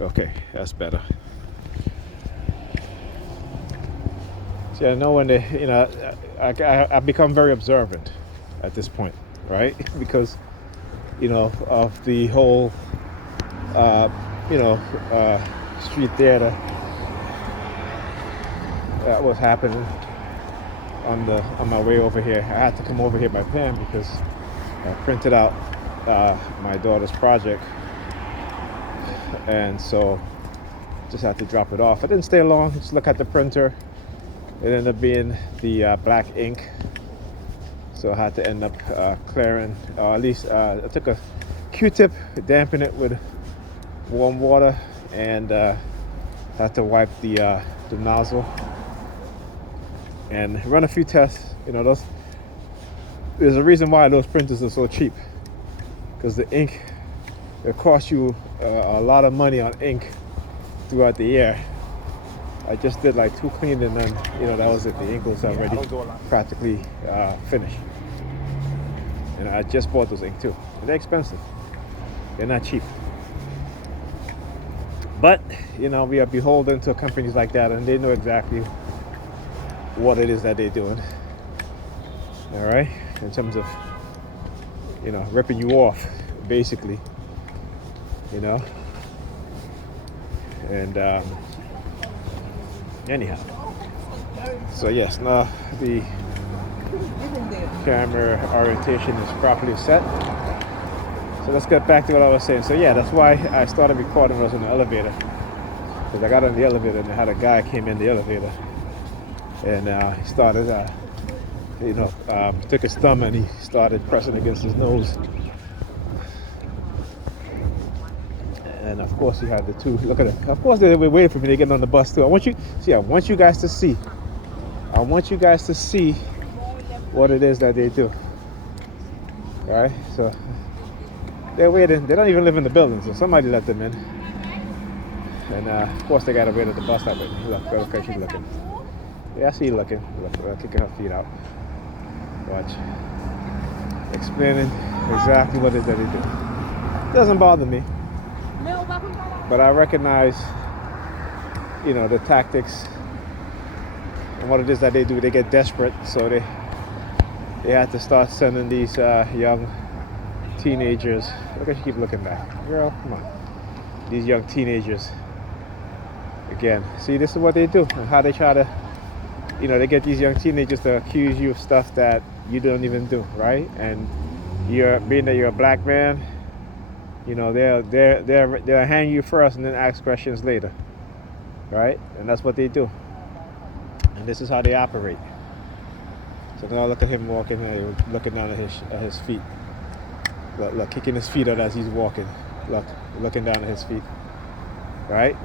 Okay, that's better. See, I know when they, I've become very observant at this point, right? Because, of the whole, uh, you know, street theater that was happening on my way over here. I had to come over here by Pam because I printed out my daughter's project, and so just had to drop it off. I didn't stay long. Just look at the printer. It ended up being the black ink, so I had to end up clearing, or at least I took a Q-tip, dampen it with warm water, and had to wipe the nozzle and run a few tests. There's a reason why those printers are so cheap, because the ink, it costs you a lot of money on ink throughout the year. I just did like 2 cleans, and then that was it. The ink was already practically finished, and I just bought those ink too. They're expensive. They're not cheap. But we are beholden to companies like that, and they know exactly what it is that they're doing. All right, in terms of ripping you off, basically. And anyhow, so yes, now the camera orientation is properly set. So let's get back to what I was saying. So yeah, that's why I started recording when I was in the elevator, because I got in the elevator and I had a guy came in the elevator, and he started took his thumb and he started pressing against his nose. And of course you have the two. Look at it. Of course they were waiting for me to get on the bus too. I want you guys to see. I want you guys to see what it is that they do. All right. So they're waiting. They don't even live in the building, so somebody let them in. And of course they gotta wait at the bus stop. Look, she's looking. Yeah, I see you looking. Look, kicking her feet out. Watch. Explaining exactly what it is that they do. It doesn't bother me. But I recognize, the tactics and what it is that they do. They get desperate, so they had to start sending these young teenagers. Look at you keep looking back, girl. Come on, these young teenagers. Again, see, this is what they do, and how they try to, they get these young teenagers to accuse you of stuff that you don't even do, right? And being that you're a black man. They'll hang you first and then ask questions later, right? And that's what they do. And this is how they operate. So now look at him walking, looking down at his feet. Look, kicking his feet out as he's walking. Look, looking down at his feet, right?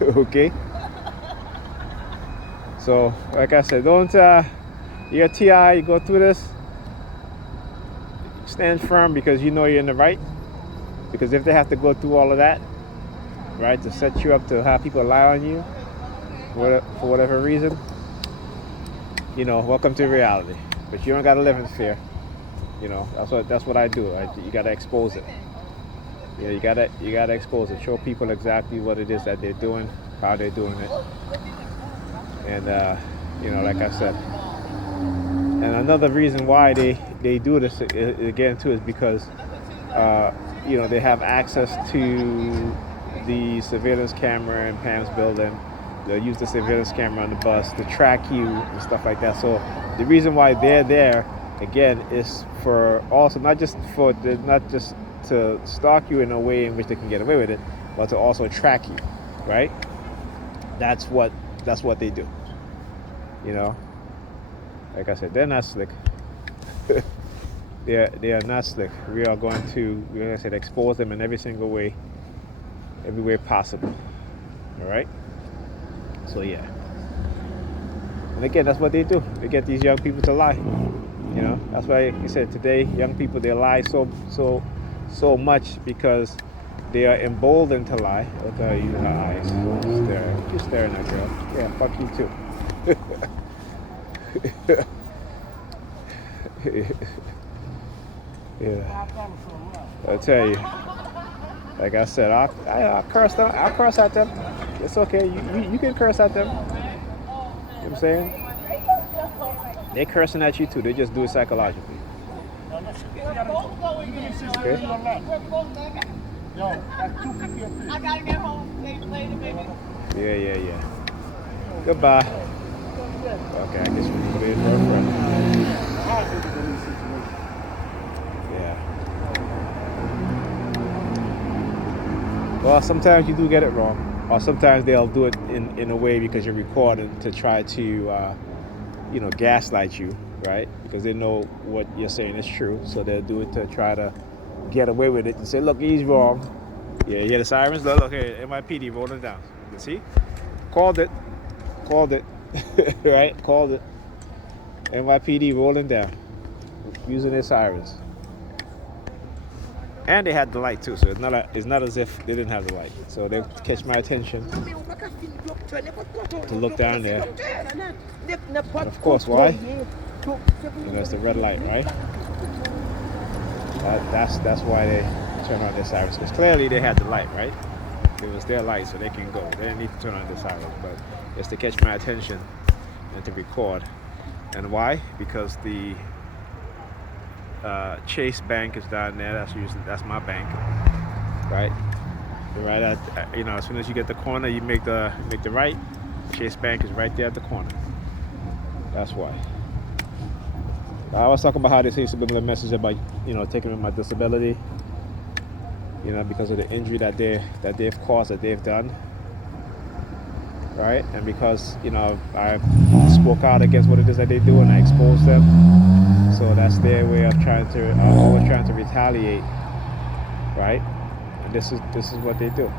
Okay. So, like I said, don't. You're a TI. You go through this. Stand firm, because you're in the right. Because if they have to go through all of that, right, to set you up to have people lie on you for whatever reason, welcome to reality. But you don't gotta live in fear. That's what I do. You gotta expose it. You gotta expose it. Show people exactly what it is that they're doing, how they're doing it, and like I said. And another reason why they do this again too is because they have access to the surveillance camera in Pam's building. They'll use the surveillance camera on the bus to track you and stuff like that. So the reason why they're there again is for also not just to stalk you in a way in which they can get away with it, but to also track you, right? That's what they do. Like I said, they're not slick. They are not slick. We are going to, like I said, expose them in every single way, every way possible. All right. So yeah. And again, that's what they do. They get these young people to lie. That's why you said today, young people, they lie so much because they are emboldened to lie. Look at her eyes. She's staring at girl. Yeah, fuck you too. Yeah. I tell you. Like I said, I'll curse them. I'll curse at them. It's okay. You can curse at them. You know what I'm saying? They're cursing at you too. They just do it psychologically. Okay? Yeah. Goodbye. Okay, I guess we put it in for a friend. Yeah. Well, sometimes you do get it wrong, or sometimes they'll do it in a way because you're recording to try to, gaslight you, right? Because they know what you're saying is true, so they'll do it to try to get away with it and say, "Look, he's wrong." Yeah, you hear the sirens? Look, here, NYPD rolling down. You see? Called it. Called it. Right? Called it. NYPD rolling down, using their sirens. And they had the light too, so it's not as if they didn't have the light. So they catch my attention to look down there. And of course, why? It's the red light, right? That's why they turn on their sirens, because clearly they had the light, right? It was their light, so they can go. They didn't need to turn on their sirens, but it's to catch my attention and to record. And why? Because the Chase Bank is down there. That's my bank, right? Right at as soon as you get the corner, you make the right. Chase Bank is right there at the corner. That's why. I was talking about how they say subliminal message about taking away my disability, because of the injury that they've caused, that they've done, right? And because I spoke out against what it is that they do and I exposed them. So that's their way of always trying to retaliate, right? And this is what they do,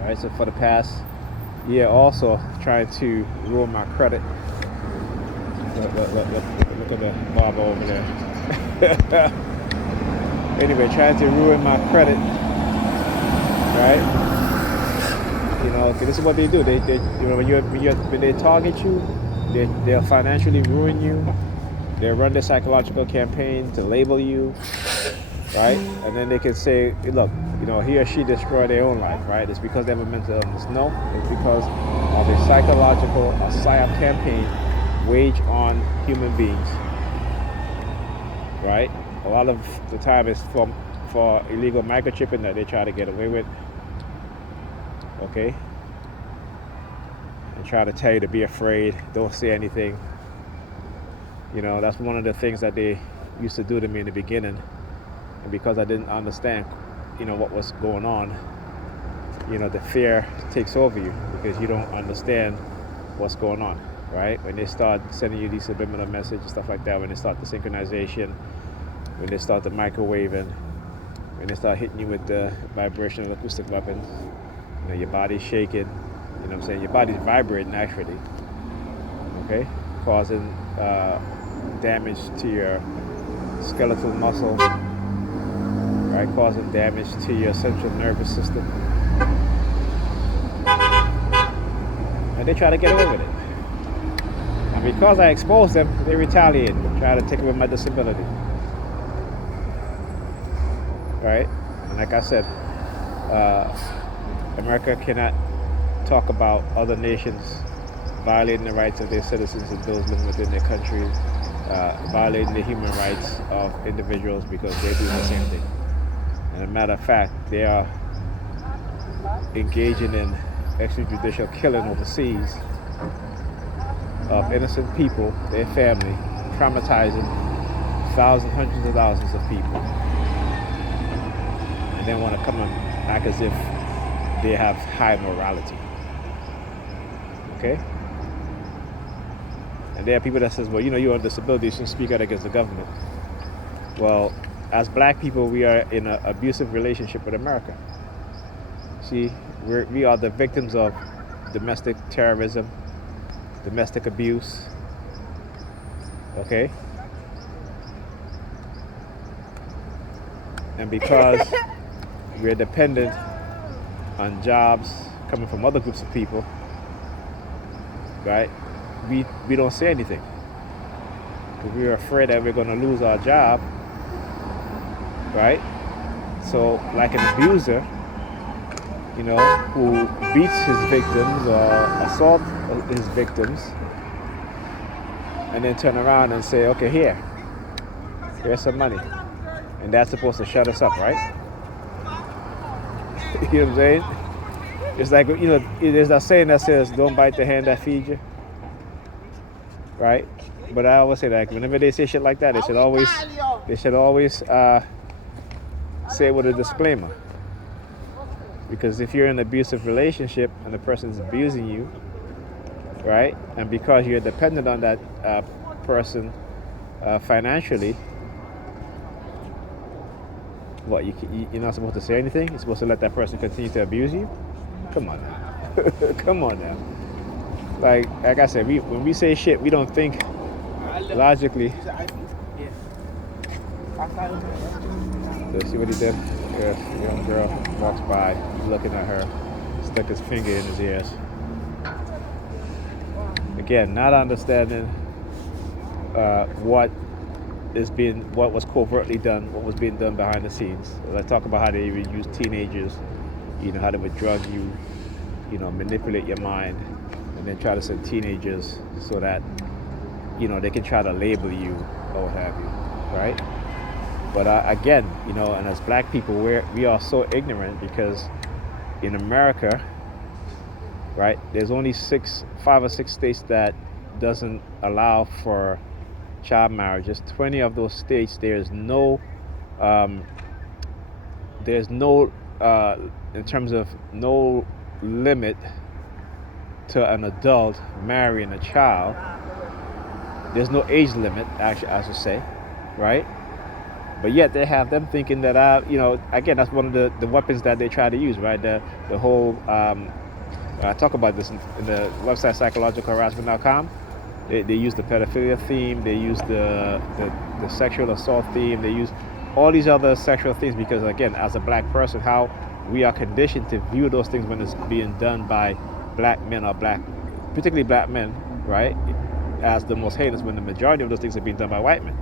right? So for the past year, also trying to ruin my credit. Look at the barber over there. Anyway, trying to ruin my credit, right? This is what they do. They when they target you, they'll financially ruin you. They run their psychological campaign to label you, right? And then they can say, look, he or she destroyed their own life, right? It's because they have a mental illness. No, it's because of a psychological, psyop campaign waged on human beings, right? A lot of the time it's for illegal microchipping that they try to get away with, okay? And try to tell you to be afraid, don't say anything. That's one of the things that they used to do to me in the beginning. And because I didn't understand, what was going on, the fear takes over you because you don't understand what's going on, right? When they start sending you these subliminal messages, stuff like that, when they start the synchronization, when they start the microwaving, when they start hitting you with the vibrational acoustic weapons, your body's shaking, your body's vibrating actually, okay? Causing damage to your skeletal muscle, right? Causing damage to your central nervous system. And they try to get away with it. And because I exposed them, they retaliate, try to take away my disability. Right? And like I said, America cannot talk about other nations violating the rights of their citizens and those living within their country, violating the human rights of individuals because they do the same thing. And as a matter of fact, they are engaging in extrajudicial killing overseas of innocent people, their family, traumatizing thousands, hundreds of thousands of people. And then want to come and act as if they have high morality. Okay? And there are people that says, well, you're on disability, you shouldn't speak out against the government. Well, as black people, we are in an abusive relationship with America. See, we are the victims of domestic terrorism, domestic abuse. Okay? And because we're dependent on jobs coming from other groups of people, right? We don't say anything because we're afraid that we're going to lose our job, right? So, like an abuser, who beats his victims or assaults his victims, and then turn around and say, okay, here's some money. And that's supposed to shut us up, right? You know what I'm saying? It's like, there's that saying that says, don't bite the hand that feeds you, right? But I always say that whenever they say shit like that, they should always say it with a disclaimer. Because if you're in an abusive relationship and the person's abusing you, right, and because you're dependent on that person financially, what, you're not supposed to say anything? You're supposed to let that person continue to abuse you? Come on now. Come on now. Like I said, when we say shit, we don't think logically. So see what he did? Yeah, young girl walks by, he's looking at her, stuck his finger in his ears. Again, not understanding what was covertly done, what was being done behind the scenes. Let's talk about how they even use teenagers, how they would drug you, manipulate your mind, and then try to send teenagers so that, they can try to label you or what have you, right? But again, and as black people, we are so ignorant because in America, right, there's only 5 or 6 states that doesn't allow for child marriages. 20 of those states, there's no in terms of no limit to an adult marrying a child. There's no age limit, actually, I should say, right? But yet they have them thinking that again, that's one of the weapons that they try to use, right? The whole I talk about this in the website psychologicalharassment.com. They use the pedophilia theme, they use the sexual assault theme, they use all these other sexual things because, again, as a black person, how we are conditioned to view those things when it's being done by black men or particularly black men, right, as the most heinous, when the majority of those things are being done by white men.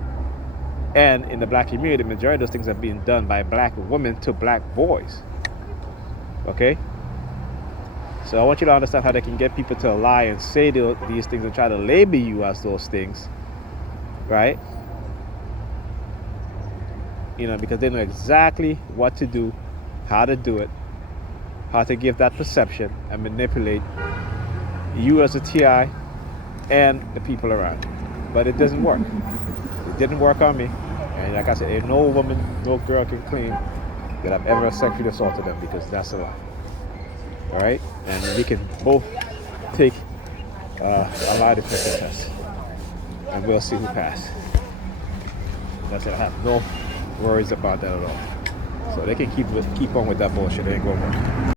And in the black community, the majority of those things are being done by black women to black boys. Okay? So I want you to understand how they can get people to lie and say these things and try to label you as those things, right? Because they know exactly what to do, how to do it, how to give that perception and manipulate you as a TI and the people around you. But it doesn't work. It didn't work on me. And like I said, ain't no woman, no girl can claim that I've ever sexually assaulted them, because that's a lie. All right? And we can both take a lie detector test, and we'll see who passed. That's it. I have no worries about that at all. So they can keep on with that bullshit. It ain't going to work.